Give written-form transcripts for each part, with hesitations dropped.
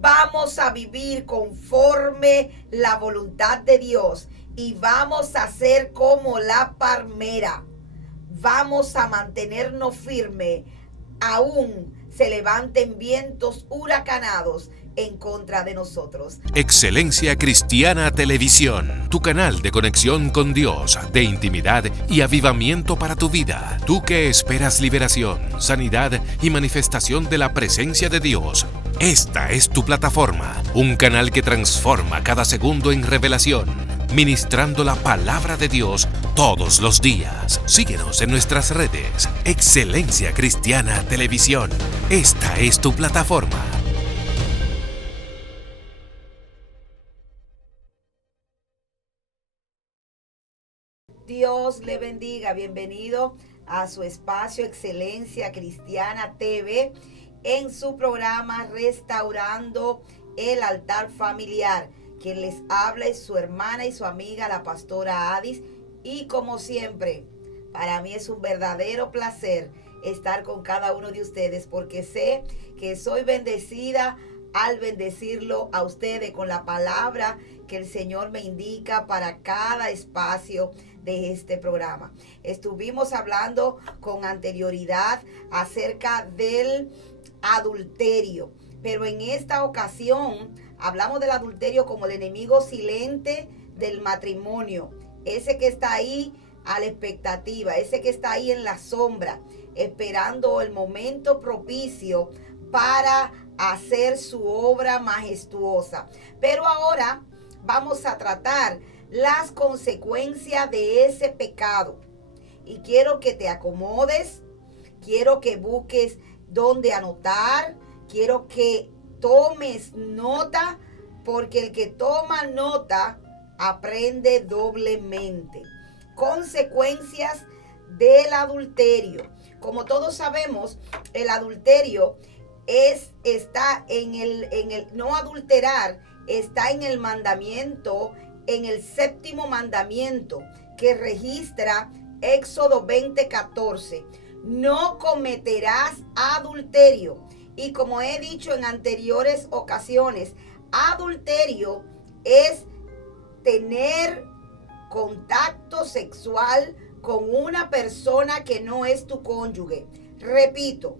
Vamos a vivir conforme la voluntad de Dios y vamos a ser como la palmera. Vamos a mantenernos firmes, aún se levanten vientos huracanados en contra de nosotros. Excelencia Cristiana Televisión, tu canal de conexión con Dios, de intimidad y avivamiento para tu vida. Tú que esperas liberación, sanidad y manifestación de la presencia de Dios. Esta es tu plataforma, un canal que transforma cada segundo en revelación, ministrando la palabra de Dios todos los días. Síguenos en nuestras redes. Excelencia Cristiana Televisión. Esta es tu plataforma. Dios le bendiga. Bienvenido a su espacio Excelencia Cristiana TV en su programa Restaurando el Altar Familiar. Quien les habla es su hermana y su amiga, la pastora Adis. Y como siempre, para mí es un verdadero placer estar con cada uno de ustedes, porque sé que soy bendecida al bendecirlo a ustedes con la palabra que el Señor me indica para cada espacio de este programa. Estuvimos hablando con anterioridad acerca del adulterio, pero en esta ocasión hablamos del adulterio como el enemigo silente del matrimonio, ese que está ahí a la expectativa, ese que está ahí en la sombra, esperando el momento propicio para hacer su obra majestuosa. Pero ahora vamos a tratar las consecuencias de ese pecado. Y quiero que te acomodes, quiero que busques dónde anotar, quiero que tomes nota, porque el que toma nota aprende doblemente. Consecuencias del adulterio. Como todos sabemos, el adulterio está en el no adulterar, está en el mandamiento, en el séptimo mandamiento que registra Éxodo 20:14. No cometerás adulterio. Y como he dicho en anteriores ocasiones, adulterio es tener contacto sexual con una persona que no es tu cónyuge. Repito,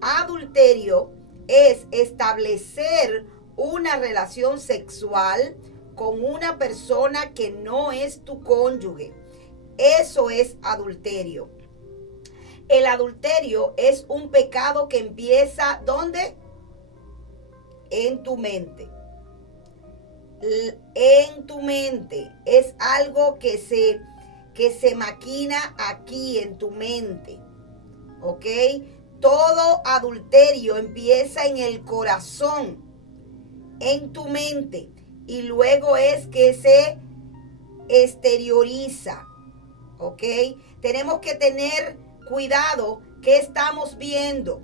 adulterio es establecer una relación sexual con una persona que no es tu cónyuge. Eso es adulterio. El adulterio es un pecado que empieza, ¿dónde? En tu mente. En tu mente. Es algo que se maquina aquí en tu mente. ¿Ok? Todo adulterio empieza en el corazón, en tu mente, y luego es que se exterioriza. ¿Ok? Tenemos que tener cuidado qué estamos viendo.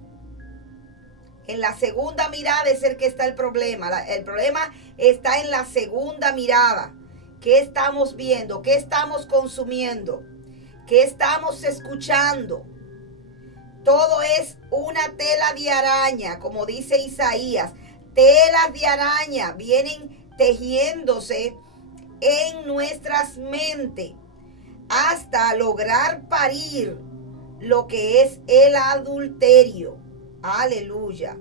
En la segunda mirada es el que está el problema. El problema está en la segunda mirada. ¿Qué estamos viendo? ¿Qué estamos consumiendo? ¿Qué estamos escuchando? Todo es una tela de araña, como dice Isaías. Telas de araña vienen tejiéndose en nuestras mentes hasta lograr parir lo que es el adulterio. Aleluya.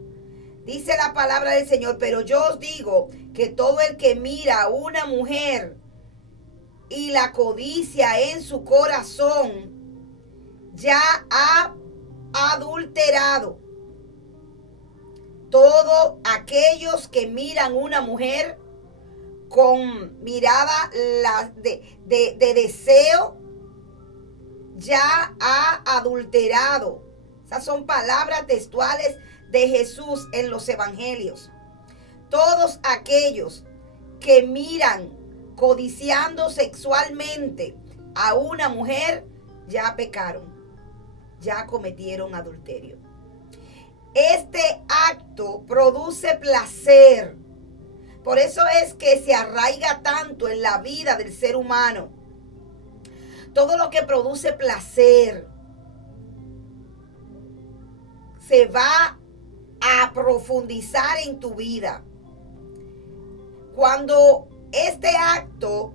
Dice la palabra del Señor: pero yo os digo que todo el que mira a una mujer y la codicia en su corazón, ya ha adulterado. Todos aquellos que miran una mujer con mirada de deseo, ya ha adulterado. Esas son palabras textuales de Jesús en los evangelios. Todos aquellos que miran codiciando sexualmente a una mujer, ya pecaron, ya cometieron adulterio. Este acto produce placer. Por eso es que se arraiga tanto en la vida del ser humano. Todo lo que produce placer se va a profundizar en tu vida. Cuando este acto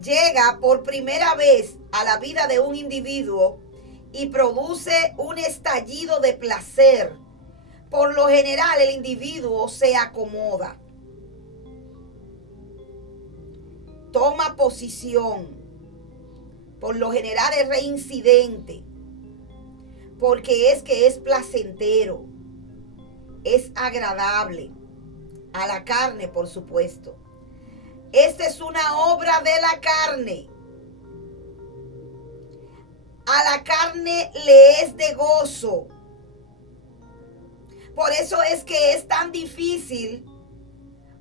llega por primera vez a la vida de un individuo y produce un estallido de placer, por lo general el individuo se acomoda, toma posición, por lo general es reincidente, porque es placentero, es agradable a la carne, por supuesto. Esta es una obra de la carne. A la carne le es de gozo. Por eso es que es tan difícil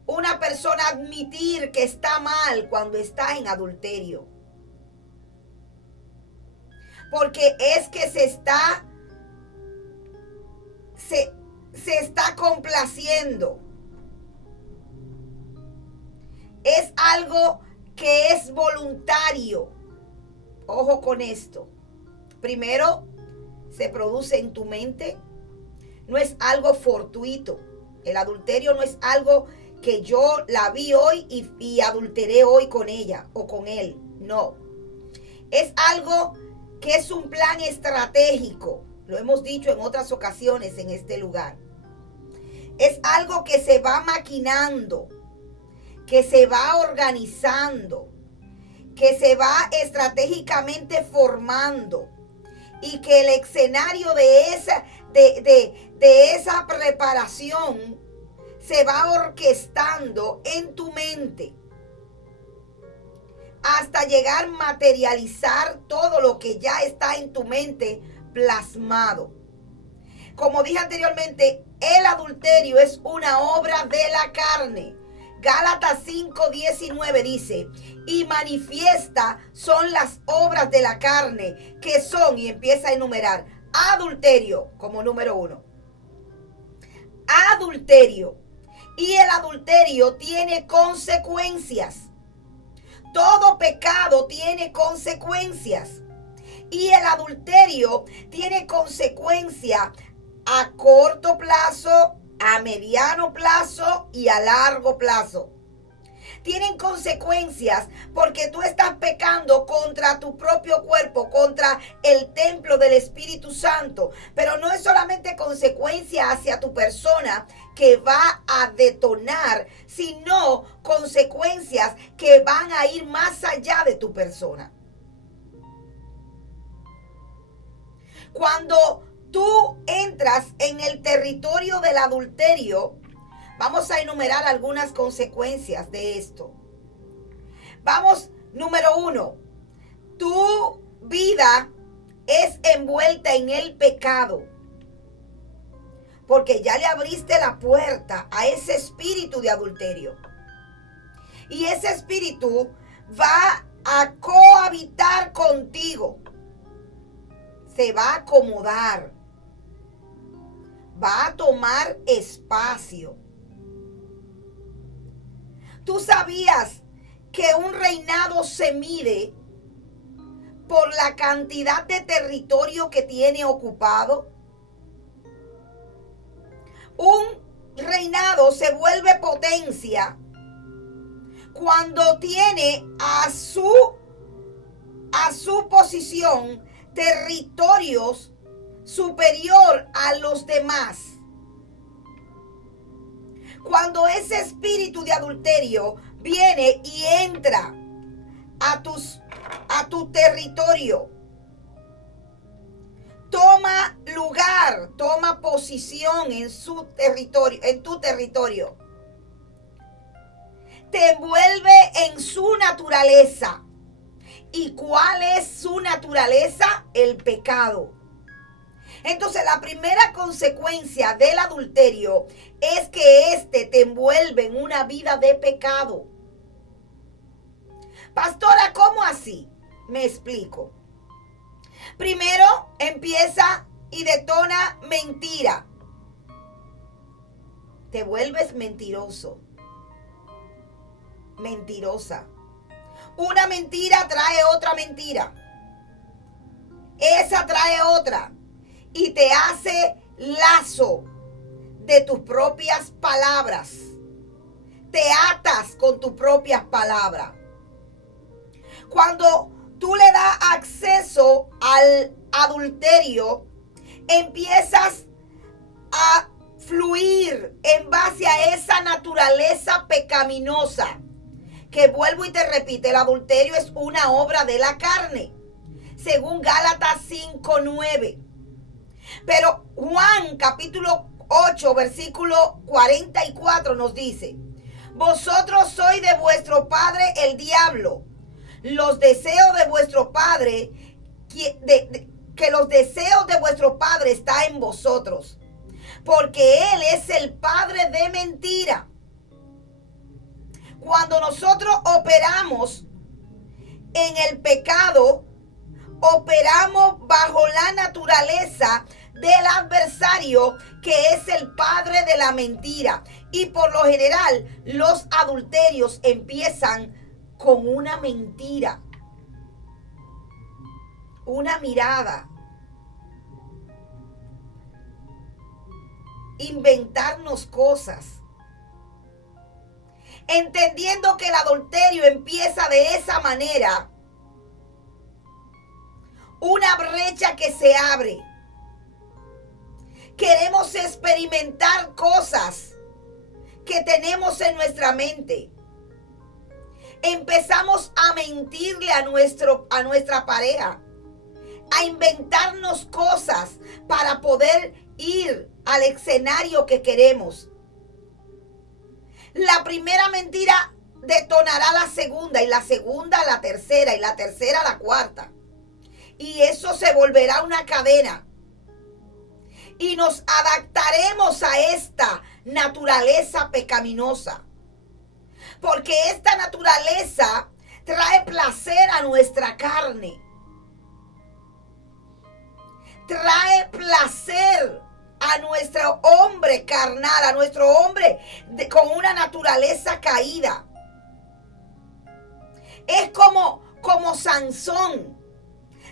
una persona admitir que está mal cuando está en adulterio. Porque es que se está complaciendo. Es algo que es voluntario. Ojo con esto. Primero, se produce en tu mente. No es algo fortuito. El adulterio no es algo que yo la vi hoy y adulteré hoy con ella o con él. No. Es algo que es un plan estratégico. Lo hemos dicho en otras ocasiones en este lugar. Es algo que se va maquinando, que se va organizando, que se va estratégicamente formando y que el escenario de esa preparación se va orquestando en tu mente hasta llegar a materializar todo lo que ya está en tu mente plasmado. Como dije anteriormente, el adulterio es una obra de la carne. Gálatas 5:19 dice, y manifiesta son las obras de la carne, que son, y empieza a enumerar, adulterio como número 1. Adulterio. Y el adulterio tiene consecuencias. Todo pecado tiene consecuencias. Y el adulterio tiene consecuencias a corto plazo, a mediano plazo y a largo plazo. Tienen consecuencias porque tú estás pecando contra tu propio cuerpo, contra el templo del Espíritu Santo. Pero no es solamente consecuencia hacia tu persona que va a detonar, sino consecuencias que van a ir más allá de tu persona. Cuando tú entras en el territorio del adulterio, vamos a enumerar algunas consecuencias de esto. Vamos, número 1. Tu vida es envuelta en el pecado. Porque ya le abriste la puerta a ese espíritu de adulterio. Y ese espíritu va a cohabitar contigo. Se va a acomodar. Va a tomar espacio. ¿Tú sabías que un reinado se mide por la cantidad de territorio que tiene ocupado? Un reinado se vuelve potencia cuando tiene a su posición territorios superior a los demás. Cuando ese espíritu de adulterio viene y entra a tu territorio, toma lugar, toma posición en su territorio, en tu territorio, te envuelve en su naturaleza. ¿Y cuál es su naturaleza? El pecado. Entonces, la primera consecuencia del adulterio es que éste te envuelve en una vida de pecado. Pastora, ¿cómo así? Me explico. Primero empieza y detona mentira. Te vuelves mentiroso. Mentirosa. Una mentira trae otra mentira. Esa trae otra. Y te hace lazo de tus propias palabras. te atas con tus propias palabras. Cuando tú le das acceso al adulterio, empiezas a fluir en base a esa naturaleza pecaminosa. Que vuelvo y te repito, el adulterio es una obra de la carne, según Gálatas 5:9. Pero Juan capítulo 8, versículo 44 nos dice: vosotros sois de vuestro padre el diablo, los deseos de vuestro padre, que los deseos de vuestro padre están en vosotros, porque él es el padre de mentira. Cuando nosotros operamos en el pecado, operamos bajo la naturaleza del adversario, que es el padre de la mentira. Y por lo general, los adulterios empiezan con una mentira, una mirada, inventarnos cosas. Entendiendo que el adulterio empieza de esa manera, una brecha que se abre. Queremos experimentar cosas que tenemos en nuestra mente. Empezamos a mentirle a nuestra pareja, a inventarnos cosas para poder ir al escenario que queremos. La primera mentira detonará la segunda, y la segunda la tercera, y la tercera la cuarta. Y eso se volverá una cadena. Y nos adaptaremos a esta naturaleza pecaminosa. Porque esta naturaleza trae placer a nuestra carne. Trae placer a nuestro hombre carnal, a nuestro hombre con una naturaleza caída. Es como Sansón.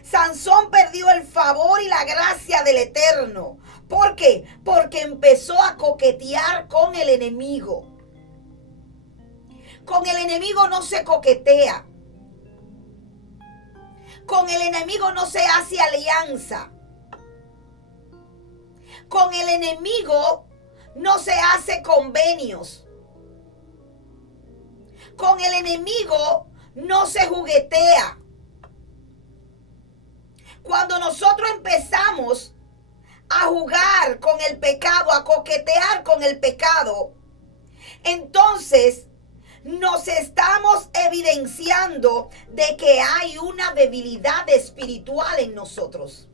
Sansón perdió el favor y la gracia del Eterno. ¿Por qué? Porque empezó a coquetear con el enemigo. Con el enemigo no se coquetea. Con el enemigo no se hace alianza. Con el enemigo no se hace convenios. Con el enemigo no se juguetea. Cuando nosotros empezamos a jugar con el pecado, a coquetear con el pecado, entonces nos estamos evidenciando de que hay una debilidad espiritual en nosotros.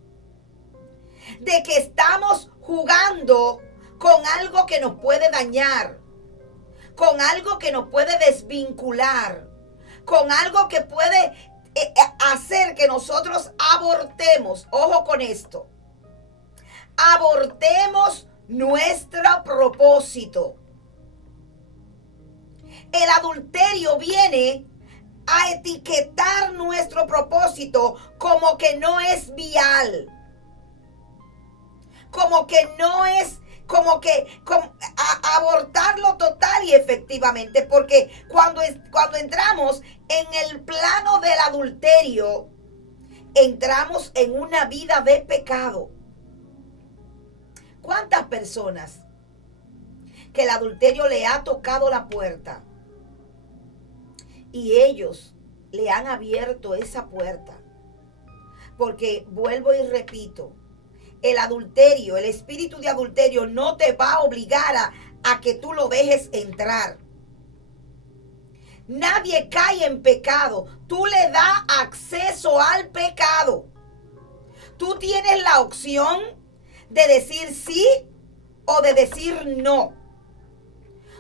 De que estamos jugando con algo que nos puede dañar, con algo que nos puede desvincular, con algo que puede hacer que nosotros abortemos. Ojo con esto. Abortemos nuestro propósito. El adulterio viene a etiquetar nuestro propósito como que no es vial. Como que no es, abortarlo total y efectivamente, porque cuando entramos en el plano del adulterio, entramos en una vida de pecado. ¿Cuántas personas que el adulterio le ha tocado la puerta y ellos le han abierto esa puerta? Porque vuelvo y repito, el adulterio, el espíritu de adulterio no te va a obligar a que tú lo dejes entrar. Nadie cae en pecado. Tú le das acceso al pecado. Tú tienes la opción de decir sí o de decir no.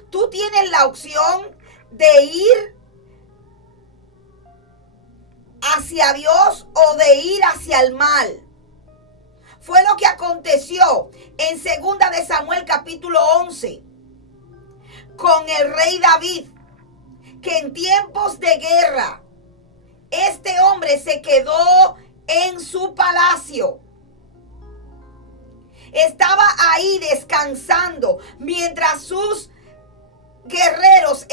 Tú tienes la opción de ir hacia Dios o de ir hacia el mal. Fue lo que aconteció en 2 de Samuel capítulo 11 con el rey David, que en tiempos de guerra este hombre se quedó en su palacio. Estaba ahí descansando mientras sus guerreros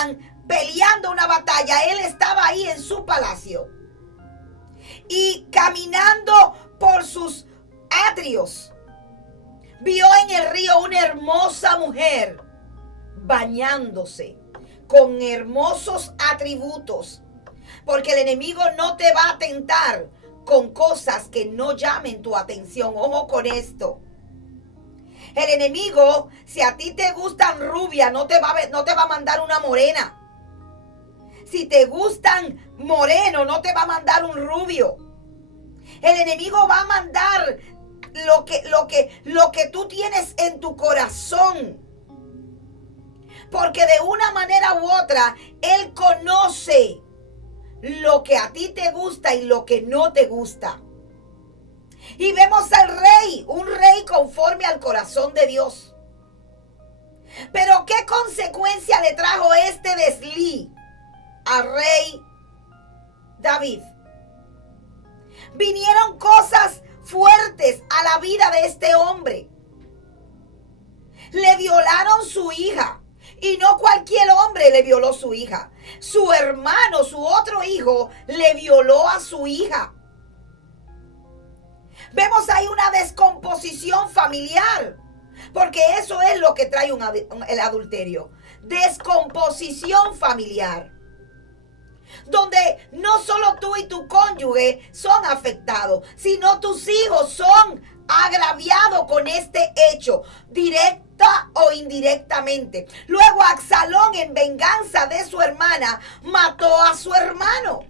estaban peleando una batalla, él estaba ahí en su palacio. Y caminando por sus atrios, vio en el río una hermosa mujer bañándose con hermosos atributos. Porque el enemigo no te va a tentar con cosas que no llamen tu atención. Ojo con esto. El enemigo, si a ti te gustan rubias, no te va a mandar una morena. Si te gustan morenos, no te va a mandar un rubio. El enemigo va a mandar lo que tú tienes en tu corazón. Porque de una manera u otra, él conoce lo que a ti te gusta y lo que no te gusta. Y vemos al rey, un rey conforme al corazón de Dios. Pero ¿qué consecuencia le trajo este desliz al rey David? Vinieron cosas fuertes a la vida de este hombre. Le violaron su hija. Y no cualquier hombre le violó su hija. Su hermano, su otro hijo, le violó a su hija. Vemos ahí una descomposición familiar. Porque eso es lo que trae el adulterio. Descomposición familiar. Donde no solo tú y tu cónyuge son afectados, sino tus hijos son agraviados con este hecho, directa o indirectamente. Luego Absalón, en venganza de su hermana, mató a su hermano.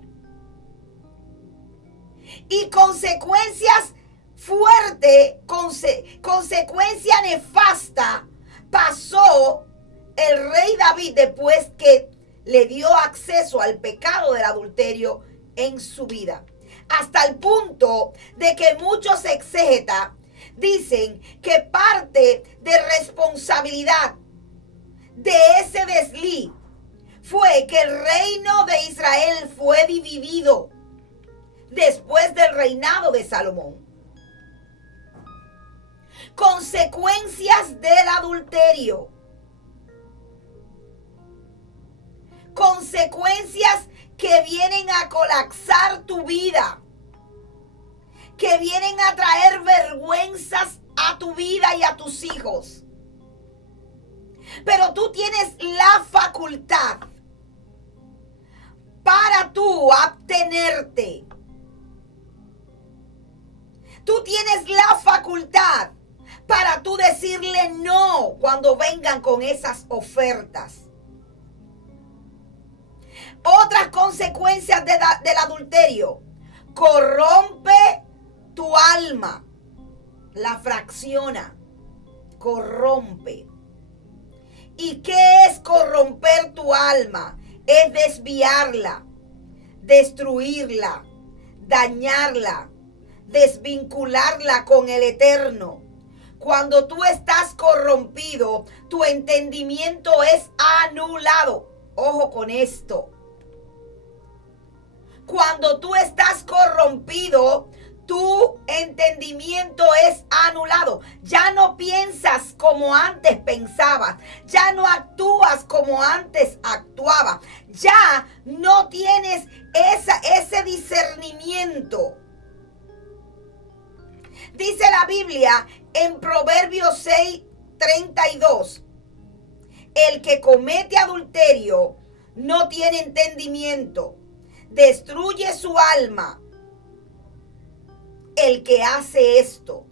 Y consecuencias fuertes, consecuencia nefasta, pasó el rey David después que le dio acceso al pecado del adulterio en su vida. Hasta el punto de que muchos exégetas dicen que parte de responsabilidad de ese desliz fue que el reino de Israel fue dividido después del reinado de Salomón. Consecuencias del adulterio. Consecuencias que vienen a colapsar tu vida, que vienen a traer vergüenzas a tu vida y a tus hijos. Pero tú tienes la facultad para tú abstenerte. Tú tienes la facultad para tú decirle no cuando vengan con esas ofertas. Otras consecuencias del adulterio: corrompe tu alma, la fracciona, corrompe. ¿Y qué es corromper tu alma? Es desviarla, destruirla, dañarla, desvincularla con el eterno. Cuando tú estás corrompido, tu entendimiento es anulado. Ojo con esto. Cuando tú estás corrompido, tu entendimiento es anulado. Ya no piensas como antes pensabas. Ya no actúas como antes actuabas. Ya no tienes ese discernimiento. Dice la Biblia en Proverbios 6:32. El que comete adulterio no tiene entendimiento. Destruye su alma el que hace esto.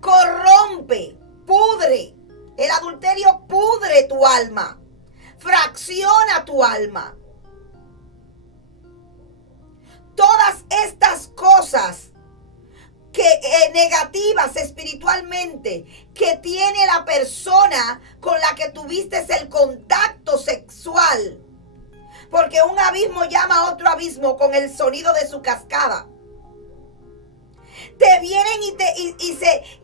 Corrompe, pudre. El adulterio pudre tu alma. Fracciona tu alma. Todas estas cosas negativas espiritualmente que tiene la persona con la que tuviste el contacto sexual. Porque un abismo llama a otro abismo con el sonido de su cascada. Te vienen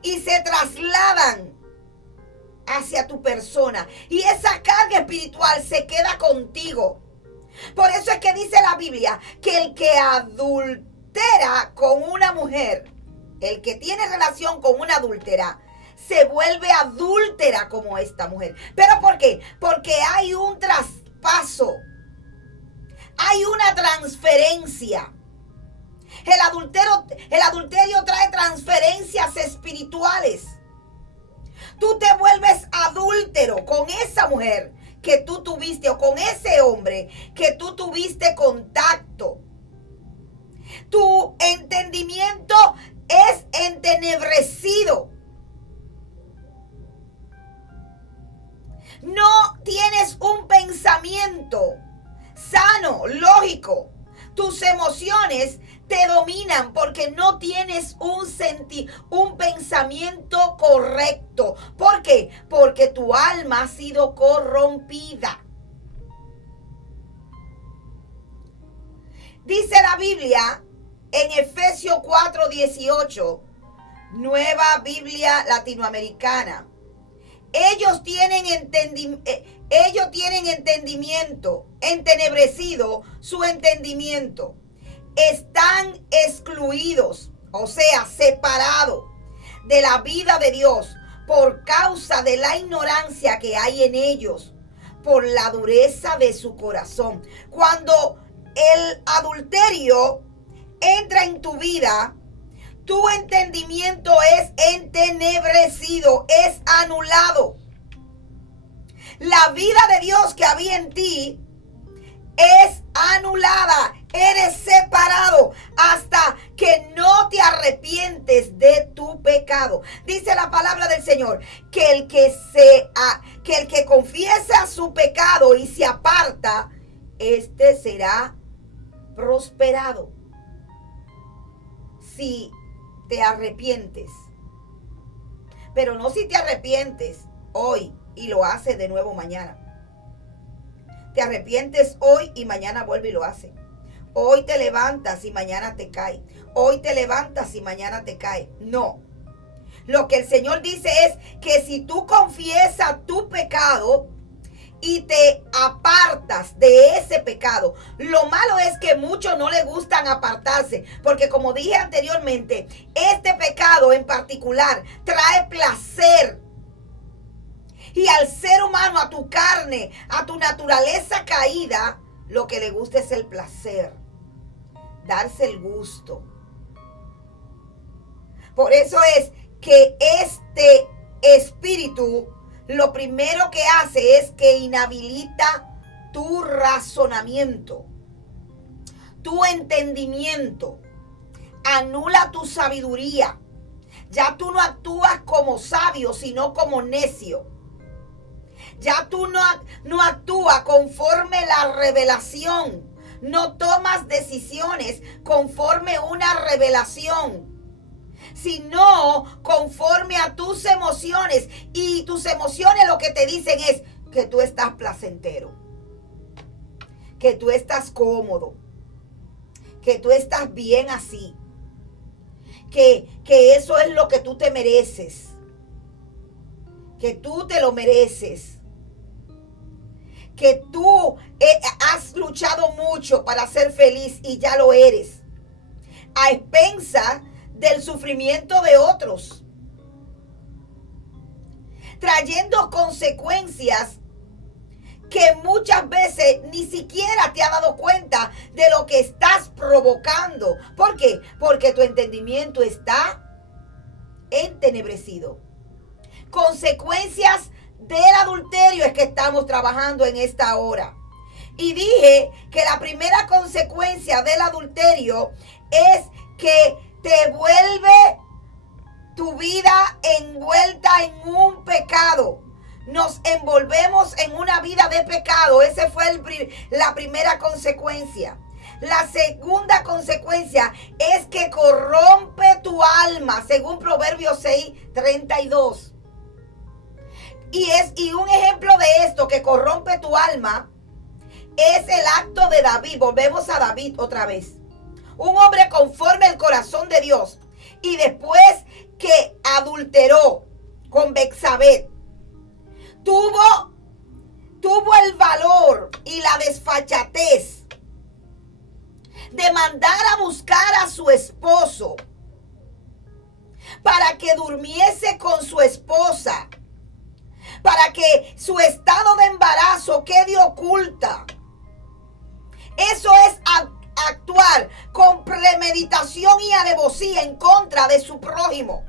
y se trasladan hacia tu persona. Y esa carga espiritual se queda contigo. Por eso es que dice la Biblia que el que adultera con una mujer, el que tiene relación con una adúltera, se vuelve adúltera como esta mujer. ¿Pero por qué? Porque hay un traspaso. Hay una transferencia. El adulterio trae transferencias espirituales. Tú te vuelves adúltero con esa mujer que tú tuviste o con ese hombre que tú tuviste contacto. Tu entendimiento es entenebrecido. No tienes un pensamiento sano, lógico. Tus emociones te dominan porque no tienes un pensamiento correcto. ¿Por qué? Porque tu alma ha sido corrompida. Dice la Biblia en Efesios 4:18, Nueva Biblia Latinoamericana. Ellos tienen entendimiento, entenebrecido su entendimiento. Están excluidos, o sea, separados de la vida de Dios por causa de la ignorancia que hay en ellos, por la dureza de su corazón. Cuando el adulterio entra en tu vida, tu entendimiento es entenebrecido, es anulado. La vida de Dios que había en ti es anulada. Eres separado hasta que no te arrepientes de tu pecado. Dice la palabra del Señor que el que confiesa su pecado y se aparta, este será prosperado. Si te arrepientes, pero no si te arrepientes hoy y lo haces de nuevo mañana. Te arrepientes hoy y mañana vuelve y lo hace. Hoy te levantas y mañana te cae. Hoy te levantas y mañana te cae. No. Lo que el Señor dice es que si tú confiesas tu pecado y te apartas de ese pecado. Lo malo es que muchos no les gustan apartarse, porque como dije anteriormente, este pecado en particular trae placer. Y al ser humano, a tu carne, a tu naturaleza caída, lo que le gusta es el placer, darse el gusto. Por eso es que este espíritu lo primero que hace es que inhabilita tu razonamiento, tu entendimiento, anula tu sabiduría. Ya tú no actúas como sabio, sino como necio. Ya tú no actúas conforme la revelación. No tomas decisiones conforme una revelación, sino conforme a tus emociones. Y tus emociones lo que te dicen es que tú estás placentero, que tú estás cómodo, que tú estás bien así, que eso es lo que tú te mereces, que tú te lo mereces, que tú has luchado mucho para ser feliz y ya lo eres, a expensas del sufrimiento de otros, trayendo consecuencias que muchas veces ni siquiera te has dado cuenta de lo que estás provocando. ¿Por qué? Porque tu entendimiento está entenebrecido. Consecuencias del adulterio es que estamos trabajando en esta hora. Y dije que la primera consecuencia del adulterio es que te vuelve tu vida envuelta en un pecado. Nos envolvemos en una vida de pecado. Esa fue la primera consecuencia. La segunda consecuencia es que corrompe tu alma, según Proverbios 6:32. Y un ejemplo de esto que corrompe tu alma es el acto de David. Volvemos a David otra vez. Un hombre conforme al corazón de Dios. Y después que adulteró con Betsabé, tuvo el valor y la desfachatez de mandar a buscar a su esposo para que durmiese con su esposa, para que su estado de embarazo quede oculta. Eso es actuar con premeditación y alevosía en contra de su prójimo.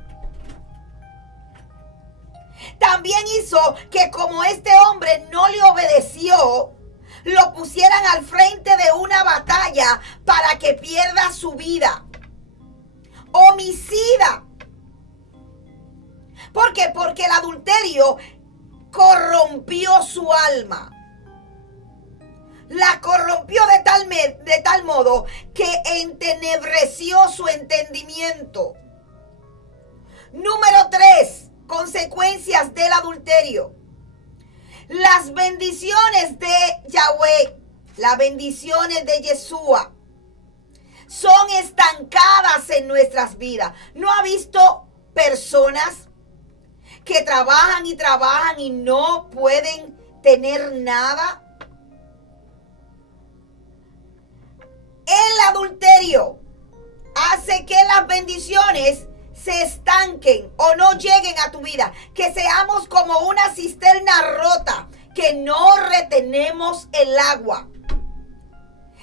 También hizo que, como este hombre no le obedeció, lo pusieran al frente de una batalla para que pierda su vida. Homicida. ¿Por qué? Porque el adulterio corrompió su alma. La corrompió de tal modo que entenebreció su entendimiento. Número 3, consecuencias del adulterio. Las bendiciones de Yahweh, las bendiciones de Yeshua, son estancadas en nuestras vidas. ¿No ha visto personas que trabajan y no pueden tener nada? El adulterio hace que las bendiciones se estanquen o no lleguen a tu vida, que seamos como una cisterna rota, que no retenemos el agua.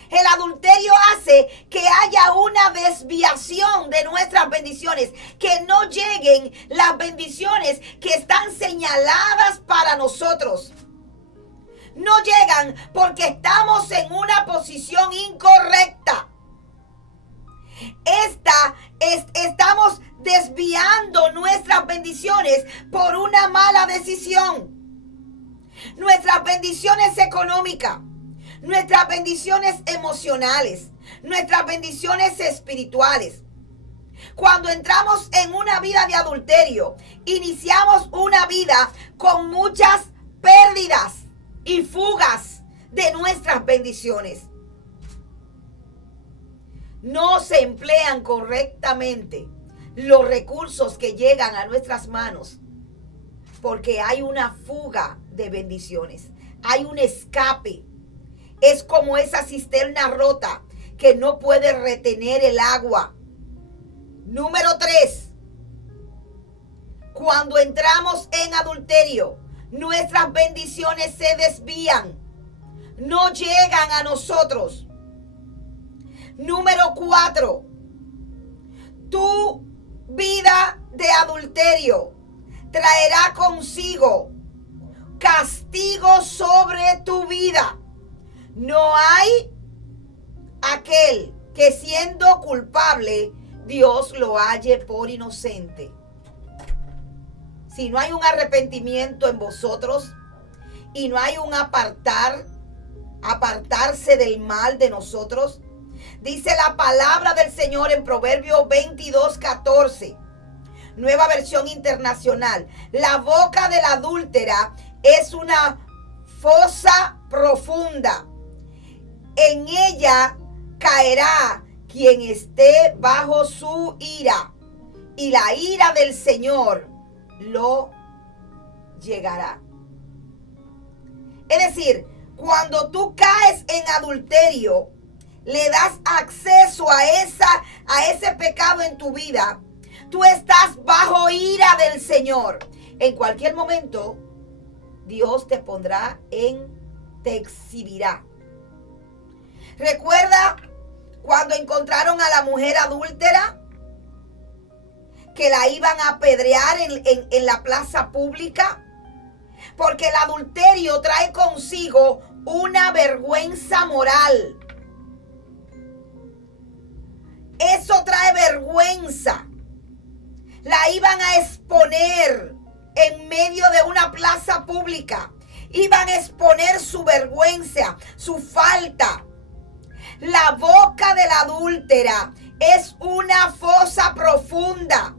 El adulterio hace que haya una desviación de nuestras bendiciones, que no lleguen las bendiciones que están señaladas para nosotros. No llegan porque estamos en una posición incorrecta. Estamos desviando nuestras bendiciones por una mala decisión. Nuestras bendiciones económicas, nuestras bendiciones emocionales, nuestras bendiciones espirituales. Cuando entramos en una vida de adulterio, iniciamos una vida con muchas pérdidas y fugas de nuestras bendiciones. No se emplean correctamente los recursos que llegan a nuestras manos porque hay una fuga de bendiciones, hay un escape. Es como esa cisterna rota que no puede retener el agua. Número 3, cuando entramos en adulterio, nuestras bendiciones se desvían, no llegan a nosotros. Número 4, tu vida de adulterio traerá consigo castigo sobre tu vida. No hay aquel que siendo culpable, Dios lo halle por inocente. Si no hay un arrepentimiento en vosotros y no hay un apartarse del mal de nosotros, dice la palabra del Señor en Proverbios 22:14, Nueva Versión Internacional: la boca de la adúltera es una fosa profunda. En ella caerá quien esté bajo su ira, y la ira del Señor lo llegará. Es decir, cuando tú caes en adulterio, le das acceso a ese pecado en tu vida, tú estás bajo ira del Señor. En cualquier momento, Dios te te exhibirá. ¿Recuerda cuando encontraron a la mujer adúltera? Que la iban a apedrear en la plaza pública. Porque el adulterio trae consigo una vergüenza moral. Eso trae vergüenza. La iban a exponer en medio de una plaza pública. Iban a exponer su vergüenza, su falta. La boca de la adúltera es una fosa profunda.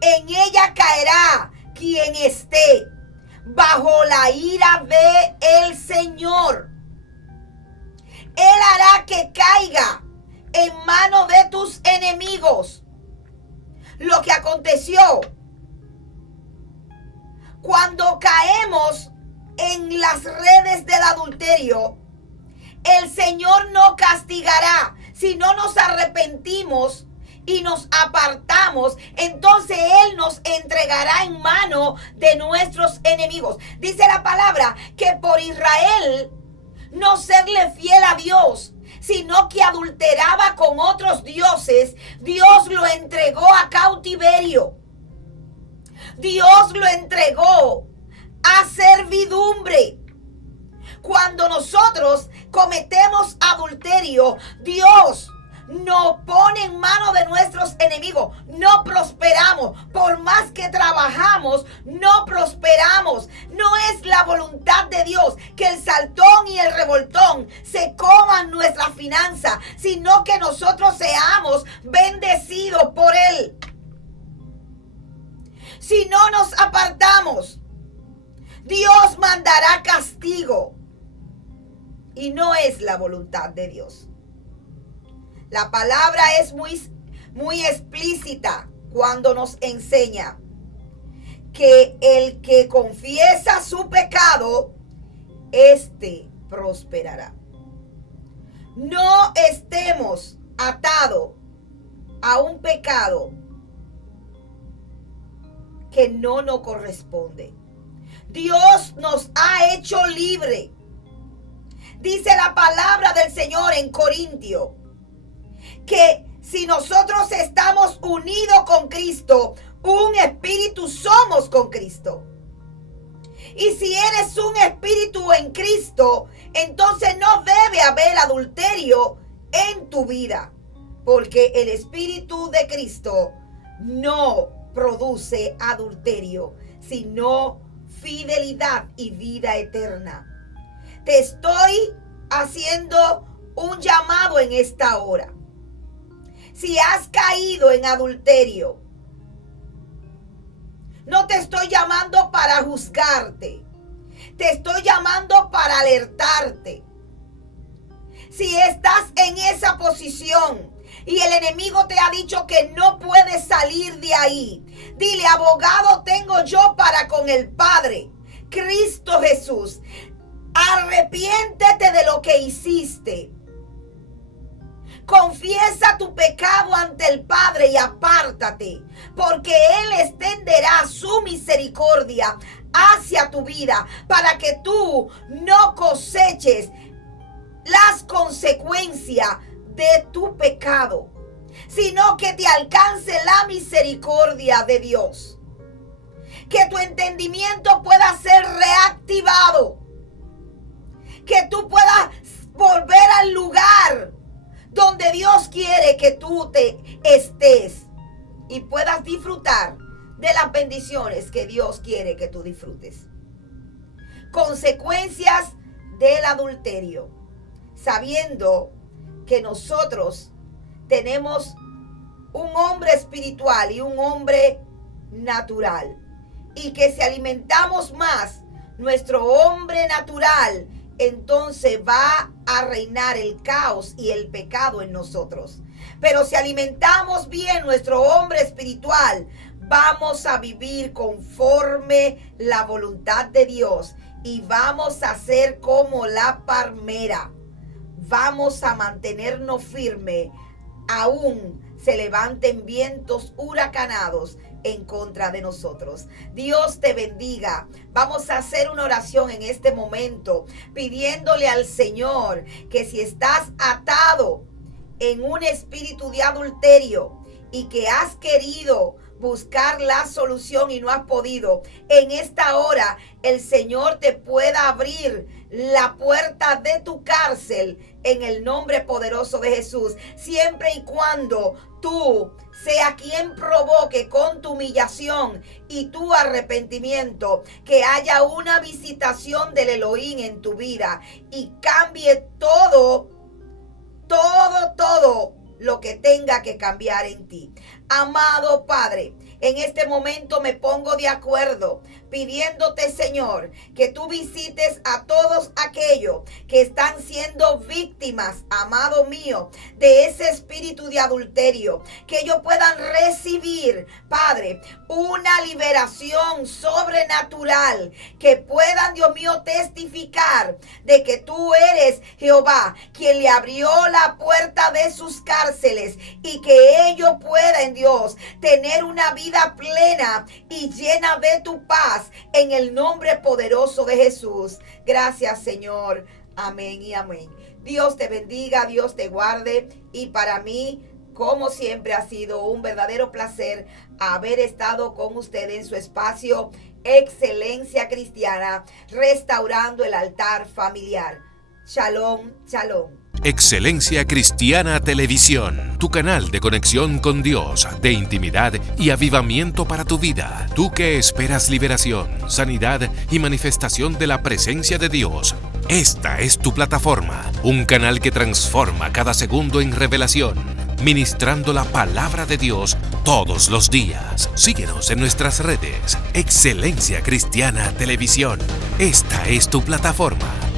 En ella caerá quien esté bajo la ira de el Señor. Él hará que caiga en manos de tus enemigos. Lo que aconteció cuando caemos en las redes del adulterio, el Señor no castigará si no nos arrepentimos y nos apartamos, entonces Él nos entregará en mano de nuestros enemigos. Dice la palabra que por Israel no serle fiel a Dios, sino que adulteraba con otros dioses, Dios lo entregó a cautiverio. Dios lo entregó a servidumbre. Cuando nosotros cometemos adulterio, Dios nos pone en manos de nuestros enemigos. No prosperamos. Por más que trabajamos, no prosperamos. No es la voluntad de Dios que el saltón y el revoltón se coman nuestra finanza, sino que nosotros seamos bendecidos por Él. Si no nos apartamos, Dios mandará castigo. Y no es la voluntad de Dios. La palabra es muy explícita cuando nos enseña que el que confiesa su pecado, éste prosperará. No estemos atados a un pecado que no nos corresponde. Dios nos ha hecho libre. Dice la palabra del Señor en Corintios que si nosotros estamos unidos con Cristo, un espíritu somos con Cristo. Y si eres un espíritu en Cristo, entonces no debe haber adulterio en tu vida, porque el espíritu de Cristo no produce adulterio, sino fidelidad y vida eterna. Te estoy haciendo un llamado en esta hora. Si has caído en adulterio, no te estoy llamando para juzgarte. Te estoy llamando para alertarte. Si estás en esa posición y el enemigo te ha dicho que no puedes salir de ahí, dile: abogado tengo yo para con el Padre, Cristo Jesús. Arrepiéntete de lo que hiciste. Confiesa tu pecado ante el Padre y apártate, porque Él extenderá su misericordia hacia tu vida para que tú no coseches las consecuencias de tu pecado, sino que te alcance la misericordia de Dios. Que tu entendimiento pueda ser reactivado, que tú puedas volver al lugar donde Dios quiere que tú te estés y puedas disfrutar de las bendiciones que Dios quiere que tú disfrutes. Consecuencias del adulterio. Sabiendo que nosotros tenemos un hombre espiritual y un hombre natural, y que si alimentamos más nuestro hombre natural, entonces va a reinar el caos y el pecado en nosotros. Pero si alimentamos bien nuestro hombre espiritual, vamos a vivir conforme la voluntad de Dios y vamos a ser como la palmera. Vamos a mantenernos firmes, aún se levanten vientos huracanados en contra de nosotros. Dios te bendiga. Vamos a hacer una oración en este momento, pidiéndole al Señor que si estás atado en un espíritu de adulterio y que has querido buscar la solución y no has podido, en esta hora el Señor te pueda abrir la puerta de tu cárcel en el nombre poderoso de Jesús, siempre y cuando tú sea quien provoque con tu humillación y tu arrepentimiento que haya una visitación del Elohim en tu vida y cambie todo lo que tenga que cambiar en ti. Amado Padre, en este momento me pongo de acuerdo pidiéndote, Señor, que tú visites a todos aquellos que están siendo víctimas, amado mío, de ese espíritu de adulterio, que ellos puedan recibir, Padre, una liberación sobrenatural, que puedan, Dios mío, testificar de que tú eres Jehová, quien le abrió la puerta de sus cárceles, y que ellos puedan, Dios, tener una vida plena y llena de tu paz, en el nombre poderoso de Jesús. Gracias, Señor. Amén y amén. Dios te bendiga, Dios te guarde, y para mí, como siempre, ha sido un verdadero placer haber estado con usted en su espacio Excelencia Cristiana, restaurando el altar familiar. Shalom, shalom. Excelencia Cristiana Televisión, tu canal de conexión con Dios, de intimidad y avivamiento para tu vida. Tú que esperas liberación, sanidad y manifestación de la presencia de Dios. Esta es tu plataforma, un canal que transforma cada segundo en revelación, ministrando la palabra de Dios todos los días. Síguenos en nuestras redes. Excelencia Cristiana Televisión. Esta es tu plataforma.